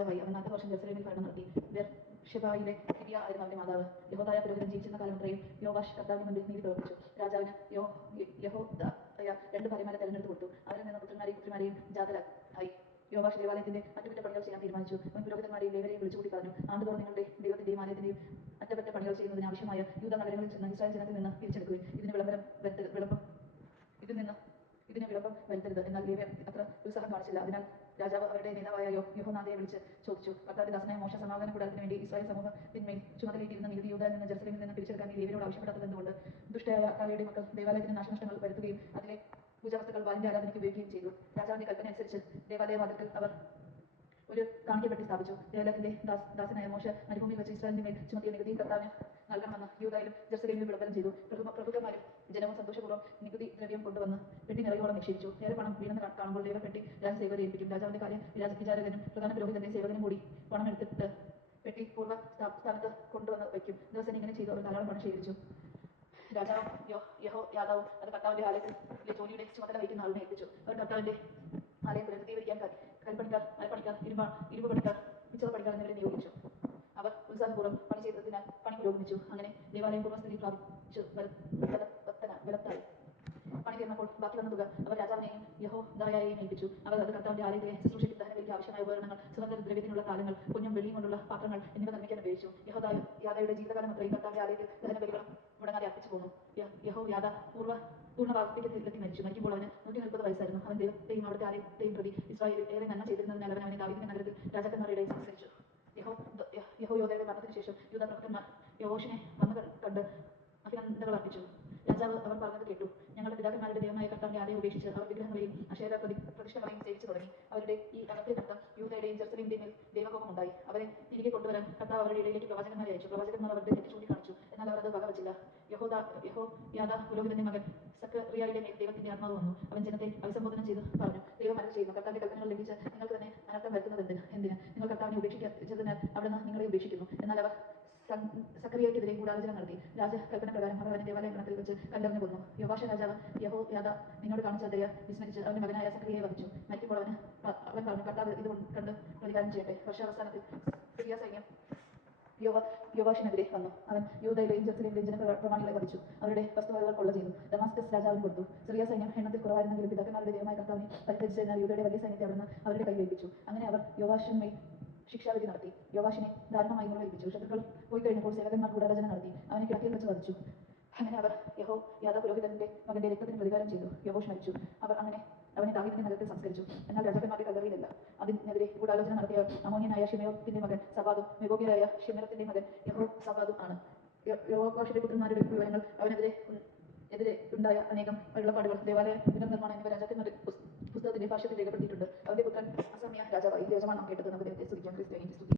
രാജാവായി. അവൻ 40 വർഷം ജെറുസലേമിൽ ഭരണം നടത്തി. ബേർഷെബയിലെ ഗിബിയ ആയിരുന്നു അവന്റെ മാതാവ്. യഹോദായ പുരോഹിതൻ ജീവിച്ചിരുന്ന കാലമത്രയും യോവാഷ് കർത്താവിന് മുൻപിൽ നീതി പ്രവർത്തിച്ചു. രാജാവിന് യഹോദായ 2 ഭാര്യമാരെ തെരഞ്ഞെടുത്ത് കൊടുത്തു. അവരിൽ നിന്ന് പുത്രന്മാരെയും പുത്രിമാരെയും ജാതരായി. യോവാഷ് ദേവാലയത്തിന്റെ അറ്റകുറ്റപ്പണികൾ ചെയ്യാൻ തീരുമാനിച്ചു. മുൻ പുരോഹിതന്മാരെയും ലേവരെയും വിളിച്ചുകൂട്ടി പറഞ്ഞു, ആണ്ടുതോറും നിങ്ങളുടെ ദൈവത്തിന്റെയും ആലയത്തിന്റെയും അറ്റകുറ്റപ്പണികൾ ചെയ്യുന്നതിന് ആവശ്യമായ യൂദാ നഗരങ്ങളിൽ ചെന്ന് ഇസ്രായേൽ ജനത്തിൽ നിന്ന് പിരിച്ചെടുക്കുകയും ഇതിന് വിളംബരം വരുത്തരുത്. എന്നാൽ ലേവ്യർ അത്ര ഉത്സാഹം കാണിച്ചില്ല. അതിനാൽ രാജാവ് അവരുടെ നേതാവായ യെഹോനാദയെ വിളിച്ച് ചോദിച്ചു, കർത്താവിന്റെ ദാസനായ മോശെ സമാഗമന കൂടാരത്തിന് വേണ്ടി ഇസ്രായേൽ സമൂഹത്തിന്മേൽ ചുമതലയിട്ടിരുന്ന നികുതി യൂദയിൽ നിന്ന് ജെറുസലേമിൽ നിന്ന് പിരിച്ചെടുക്കാൻ നീ ലേവ്യരോട് ആവശ്യപ്പെടാത്തത് എന്തുകൊണ്ട്? ദുഷ്ടയായ കാലയുടെ മക്കൾ ദേവാലയത്തിന് നാശനഷ്ടങ്ങൾ വരുത്തുകയും അതിലെ പൂജാവസ്തുക്കൾ ബാലിന്റെ ആരാധനയ്ക്ക് ഉപയോഗിക്കുകയും ചെയ്തു. രാജാവിന്റെ കൽപ്പന അനുസരിച്ച് ദേവാലയ വാതിൽക്കൽ അവർ ഒരു കാണിക്കപ്പെട്ടി സ്ഥാപിച്ചു. ദേവാലയത്തിന്റെ ദാസനായ മോശെ മരുഭൂമിയിൽ വെച്ച് ഇസ്രായേലിന്റെ മേൽ ചുമത്തിയ നികുതി കർത്താവിന് നൽകണമെന്ന് യൂദയിലും ജെറുസലേമിലും വിളംബരം ചെയ്തു. പ്രഭുക്കന്മാരും ജനവും സന്തോഷപൂർവ്വം നികുതി ദ്രവ്യം കൊണ്ടുവന്ന് പെട്ടി നിറയോളം നിക്ഷേപിച്ചു. ഏറെ പണം വീണെന്ന് കാണുമ്പോൾ ലേവ്യർ പെട്ടി രാജസേവകരെ ഏൽപ്പിക്കും. രാജാവിന്റെ വിചാരകനും പ്രധാന പുരോഹിതന്റെ സേവകനും കൂടി പണം എടുത്തിട്ട് പെട്ടി പൂർവ്വ സ്ഥാനത്ത് കൊണ്ടുവന്ന് വയ്ക്കും. ദിവസം ഇങ്ങനെ ചെയ്തു അവർ ധാരാളം പണം ശേഖരിച്ചു. രാജാവും യഹോയാദാവും അത് കർത്താവിന്റെ ആലയത്തിലെ ജോലിയുടെ ചുമതല വഹിക്കുന്ന ആളിനെ ഏൽപ്പിച്ചു. അവർ കർത്താവിന്റെ ആലയം പുനരുദ്ധീകരിക്കാൻ കൽപ്പണിക്കാർ, മരപ്പണിക്കാർ, ഇരുമ്പ് പണിക്കാർ, പിച്ചള പണിക്കാർ എന്നിവരെ നിയോഗിച്ചു. അവർ ഉത്സാഹപൂർവ്വം പണി ചെയ്തതിനാൽ പണി പുരോഗമിച്ചു. അങ്ങനെ ദേവാലയം പൂർവ്വസ്ഥിതി പ്രാപിച്ചു ബലത്തായി. പണി തീർന്നപ്പോൾ ബാക്കി വന്ന തുക അവർ രാജാവിനെയും യഹോദായെയും ഏൽപ്പിച്ചു. അവർ അത് കർത്താവിന്റെ ആലയത്തിലെ ശുശ്രൂഷയ്ക്കും ദഹനബലിക്ക് ആവശ്യമായ ഉപകരണങ്ങൾ, സുഗന്ധദ്രവ്യത്തിനുള്ള കാലങ്ങൾ, പൊന്നും വെള്ളിയും കൊണ്ടുള്ള പാത്രങ്ങൾ എന്നിവ നിർമ്മിക്കാൻ ഉപയോഗിച്ചു. യഹോദായുടെ ജീവിതകാലം അത്രയും കർത്താവിന്റെ ആലയത്തിൽ ദഹനബലികളും മുടങ്ങാതെ അർപ്പിച്ചു പോന്നു. യഹോയാദ പൂർണ്ണ വാർദ്ധക്യത്തിലെത്തി മരിച്ചു. മരിക്കുമ്പോൾ അവന് 130 വയസ്സായിരുന്നു. അവൻ ദൈവത്തെയും അവിടുത്തെ ആലയത്തെയും പ്രതി ഇസ്രായേലിൽ ഏറെ നന്മ ചെയ്തിരുന്നതിനാൽ അവൻ അവനെ ദാവീദിന്റെ നഗരത്തിൽ രാജാക്കന്മാരുടെ ഇടയിൽ സംസ്കരിച്ചു. യഹോയാദയുടെ മരണത്തിന് ശേഷം യൂദാ പ്രഭുക്കന്മാർ യോവാഷിനെ വന്നു കണ്ട് അഭിനന്ദനങ്ങൾ അർപ്പിച്ചു. രാജാവ് അവർ പറഞ്ഞത് കേട്ടു. ഞങ്ങളുടെ പിതാക്കന്മാരുടെ ദൈവമായ കർത്താവിന്റെ ആലയം ഉപേക്ഷിച്ച് അവർ വിഗ്രഹങ്ങളെയും അശേര പ്രതിഷ്ഠകളെയും സേവിച്ചു തുടങ്ങി. അവരുടെ ഈ അകത്തെ നൃത്തം യൂദയുടെയും ജെറുസലേമിന്റെയും മേൽ ദൈവകോപം ഉണ്ടായി. അവരെ തിരികെ കൊണ്ടുവരാൻ കർത്താവ് അവരുടെ ഇടയിലേക്ക് പ്രവാചകന്മാരെ അയച്ചു. പ്രവാചകന്മാർ അവരുടെ തെറ്റ് ചൂണ്ടിക്കാണിച്ചു. എന്നാൽ അവർ അത് വകവച്ചില്ല. യഹോയാദ പുരോഹിതന്റെ മകൻ സക്കറിയായുടെ മേൽ ദൈവത്തിന്റെ ആത്മാവ് വന്നു. അവൻ ജനത്തെ അഭിസംബോധന ചെയ്ത് പറഞ്ഞു, ദൈവം അരുളി ചെയ്യുന്നു, കർത്താവിന്റെ കൽപ്പനകൾ ലംഘിച്ച് നിങ്ങൾക്ക് തന്നെ അനർത്ഥം വരുത്തുന്നത് എന്തിന്? നിങ്ങൾ കർത്താവിനെ ഉപേക്ഷിച്ചതിനാൽ അവിടുന്ന് നിങ്ങളെ ഉപേക്ഷിക്കുന്നു. എന്നാൽ അവർ സക്കറിയയ്ക്കെതിരെ ഗൂഢാലോചന നടത്തി. രാജകൽപ്പന പ്രകാരം അവർ അവനെ ദേവാലയത്തിൽ വെച്ച് കല്ലെറിഞ്ഞു കൊന്നു. യോവാഷ് രാജാവ് യഹോയാദ നിന്നോട് കാണിച്ച ദയ വിസ്മരിച്ച് അവന്റെ മകനായ സക്കറിയയെ വധിച്ചു. മരിക്കുമ്പോൾ അവൻ പറഞ്ഞു, കർത്താവ് ഇത് കണ്ട് പ്രതികാരം ചെയ്യട്ടെ. വർഷാവസാനത്തിൽ സിറിയ സൈന്യം യോവാഷിനെതിരെ വന്നു. അവൻ യൂദയിലെയും ജെറുസലേമിലെയും ജനപ്രമാണികളെ വധിച്ചു. അവരുടെ വസ്തുവകകൾ കൊള്ള ചെയ്തു. ദമാസ്കസ് രാജാവിന് കൊടുത്തു. സിറിയ സൈന്യം എണ്ണത്തിൽ കുറവായിരുന്നെങ്കിലും പിതാക്കന്മാരുടെ ദൈവമായ കർത്താവിനെ പരിത്യജിച്ചതിനാൽ യൂദയുടെ വലിയ സൈന്യത്തെ അവിടുന്ന് അവരുടെ കയ്യിൽ ഏൽപ്പിച്ചു. അങ്ങനെ അവർ യോവാഷിന്മേൽ ശിക്ഷാവിധി നടത്തി. യോവാഷിനെ ദാരുണമായി മുറിവേൽപ്പിച്ചു. ശത്രുക്കൾ പോയി കഴിഞ്ഞപ്പോൾ സേവകന്മാർ ഗൂഢാലോചന നടത്തി. അവനെ കിടക്കയിൽ വെച്ച് വധിച്ചു. അങ്ങനെ അവർ യഹോയാദ പുരോഹിതന്റെ മകന്റെ രക്തത്തിന് പ്രതികാരം ചെയ്തു. യോവാഷ് മരിച്ചു. അവർ അങ്ങനെ അവനെ ദാവീദിന്റെ നഗരത്തിൽ സംസ്കരിച്ചു. എന്നാൽ രാജാക്കന്മാരുടെ കല്ലറയിലല്ല. അതിനെതിരെ ഗൂഢാലോചന നടത്തിയ അമോന്യനായ ഷിമെയോത്തിന്റെ മകൻ സബാദും മെഗോഗ്യരായ ഷിമെരത്തിന്റെ മകൻ യഹോസബാദും ആണ്. യോവാഷിന്റെ പുത്രന്മാരുടെ വിവരങ്ങൾ, അവനെതിരെ ഉണ്ടായ അനേകം വെള്ളപ്പാടുകൾ, ദേവാലയ പുനർനിർമ്മാണം എന്നിവ രാജാക്കന്മാരുടെ പുസ്തകത്തിന്റെ ഭാഷ്യത്തിൽ രേഖപ്പെടുത്തിയിട്ടുണ്ട്. അവന്റെ പുത്രൻ അസമ്യ രാജാവായി. യജമാൻ നാം കേട്ടത്. നമുക്ക് ദൈവത്തെ സ്തുതിക്കാം. ക്രിസ്തുവിനെ സ്തുതി.